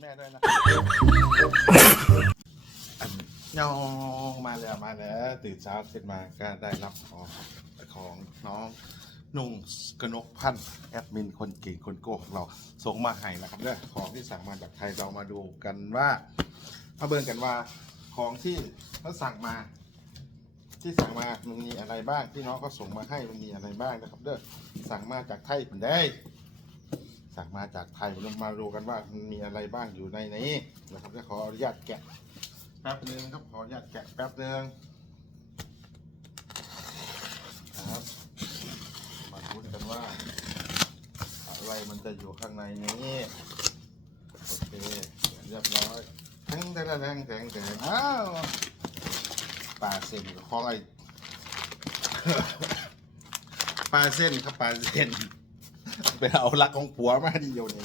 แม่ด้วยนะอันยองมาแล้วมาแล้วตื่นเช้าขึ้นมาก็ได้รับของของน้อง นุ่งกนกพันธ์แอดมินคนเก่งคนโก้ของเราส่งมาให้นะครับเนี่ยของที่สั่งมาจากไทยเรามาดูกันว่ามาเบิ่งกันว่าของที่เขาสั่งมา ที่สั่งมามันมีอะไรบ้างที่น้องเขาส่งมาให้มันมีอะไรบ้างนะครับเด้อสั่งมาจากไทยผมได้ สั่งมาจากไทยเรามาดูกันว่ามันมีอะไรบ้างอยู่ในนี้นะครับจะขออนุญาตแกะแป๊บนึงครับขออนุญาตแกะแป๊บนึงครับมาดูกัน ว่าอะไรมันจะอยู่ข้างในนี้โอเคเรียบร้อยแทงแทงแทงแทงแทงอ้าวปลาเส้นกับของไอปลาเส้นครับปลาเส้นไปเอาลักของผัวมาดีเดียวนี่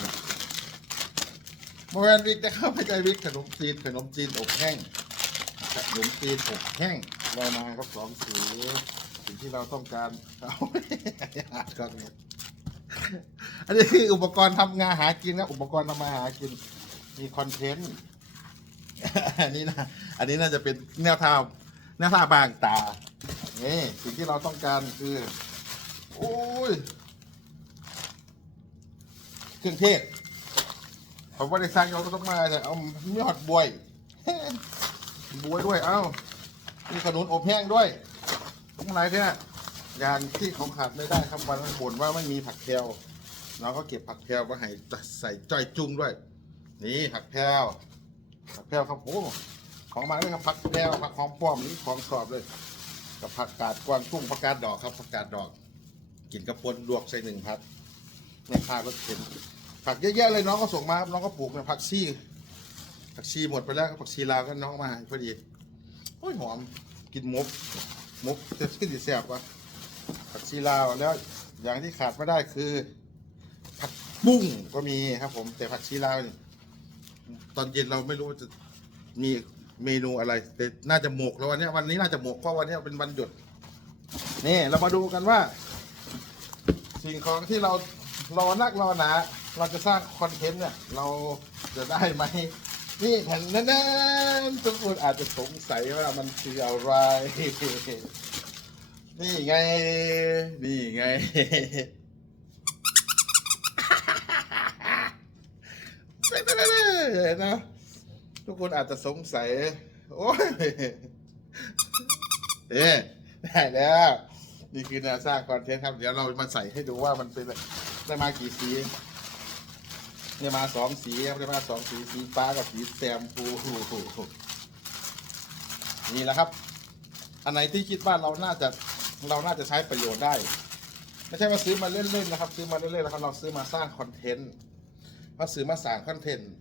โมเนวิกนะครับไม่ใช่วิกขนมจีนขนมจีนอบแห้งขนมจีนอบแห้งเรามาครับสองสี สิ่งที่เราต้องการเอาก่อนเนี่ยอันนี้คืออุปกรณ์ทำงานหากินนะอุปกรณ์ทำมาหากินมีคอนเทนต์อันนี้นะอันนี้น่าจะเป็นแนวทางแนวทางบางตานี่สิ่งที่เราต้องการคือโอ้ยเครื่องเทศผมว่าได้สั่งเราก็ต้องมาแต่เอาไม่หอดบวยบวยด้วยเอ้ามีขนุนอบแห้งด้วย ทั้งหลายเนี่ยอย่างที่เขาขาดไม่ได้ครับวันนั้นบ่นว่าไม่มีผักแพรวเราก็เก็บผักแพรวมาให้ใส่จ้อยจุ้งด้วย นี่ผักแพรวผักแพรวครับโอ้ของมาเลยครับผักแพรวผักหอมป้อมนี่ของสอบเลย กับผักกาดกวางตุ้งผักกาดดอกครับผักกาดดอก กินกระปนลวกใส่หนึ่งพัดแม่ค้าก็เห็นผักเยอะแยะเลยน้องก็ส่งมาน้องก็ปลูกเนี่ยผักชีผักชีหมดไปแล้วผักชีลาวก็น้องมาพอดีโอ้ยหอมกินมก มุกจะขึ้นดีแซ่บวะผักชีลาวแล้วอย่างที่ขาดไม่ได้คือ ผักบุ้งก็มีครับ ผม แต่ผักชีลาวนี่ตอนเย็นเราไม่รู้ว่าจะมีเมนูอะไร แต่น่าจะหมกแล้ววันนี้วันนี้น่าจะหมกเพราะวันนี้เป็นวันหยุดนี่เรามาดูกันว่า สิ่งของที่เรารอนักรอหนา เราจะสร้างคอนเทนต์เนี่ย เราจะได้ไหม นี่แผ่นนั้นทุกคนอาจจะสงสัยว่ามันคืออะไร นี่ไง นี่ไง นะ ทุกคนอาจจะสงสัย โอ้ยเอ๊ะได้แล้ว นี่คือแนวสร้างคอนเทนต์ครับ เดี๋ยวเรามาใส่ให้ดูว่ามันเป็นได้มากี่สี ได้มาสองสีครับได้มาสองสีสีฟ้ากับสีแซมพูนี่แหละครับ อันไหนที่คิดว่าเราน่าจะเราน่าจะใช้ประโยชน์ได้ ไม่ใช่มาซื้อมาเล่นๆนะครับ ซื้อมาเล่นๆแล้วครับเราซื้อมาสร้างคอนเทนต์มาซื้อมาสร้างคอนเทนต์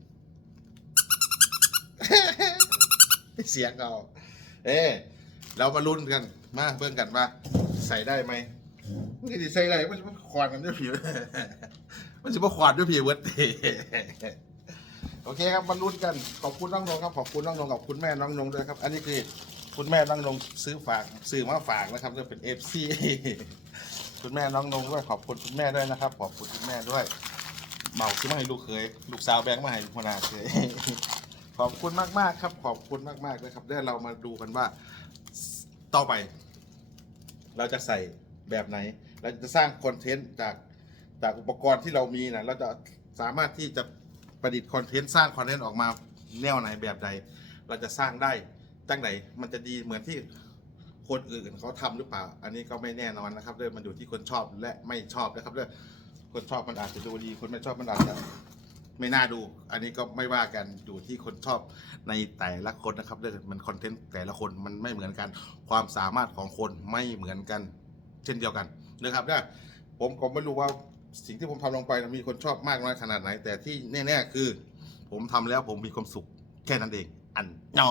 เสียงเราเอ๊เรามาลุ้นกันมาเบิ่งกันว่าใส่ได้ไหมมันจะใส่ได้มันจะมาควานกันด้วยผิว มันจะมาควานด้วยผิวเวิร์ดโอเคครับมาลุ้นกันขอบคุณน้องนงครับขอบคุณน้องนงขอบคุณแม่น้องนงด้วยครับ อันนี้คือคุณแม่น้องนงซื้อฝากซื้อมาฝากนะครับจะเป็นเอฟซีคุณแม่น้องนงด้วยขอบคุณคุณแม่ด้วยนะครับ ขอบคุณคุณแม่ด้วยเมาซื้อมาให้ลูกเคย ลูกสาวแบงค์มาให้พนาเคยขอบคุณมากๆครับ ขอบคุณมากๆเลยครับเดี๋ยวเรามาดูกันว่าต่อไป เราจะใส่แบบไหน เราจะสร้างคอนเทนต์จาก จากอุปกรณ์ที่เรามีนะเราจะสามารถที่จะประดิษฐ์คอนเทนต์สร้างคอนเทนต์ออกมาแนวไหนแบบใด เราจะสร้างได้ตั้งไหนมันจะดีเหมือนที่คนอื่นเขาทำหรือเปล่า อันนี้ก็ไม่แน่นอนนะครับเรื่องมันอยู่ที่คนชอบและไม่ชอบนะครับเรื่องคนชอบมันอาจจะดูดี คนไม่ชอบมันอาจจะไม่น่าดู อันนี้ก็ไม่ว่ากันอยู่ที่คนชอบในแต่ละคนนะครับเรื่องมันคอนเทนต์แต่ละคนมันไม่เหมือนกัน ความสามารถของคนไม่เหมือนกัน เช่นเดียวกันนะครับเนี่ยผมก็ไม่รู้ว่า สิ่งที่ผมทำลงไปมีคนชอบมากน้อยขนาดไหน แต่ที่แน่ ๆ คือ ผมทำแล้วผมมีความสุขแค่นั้นเอง อันยอ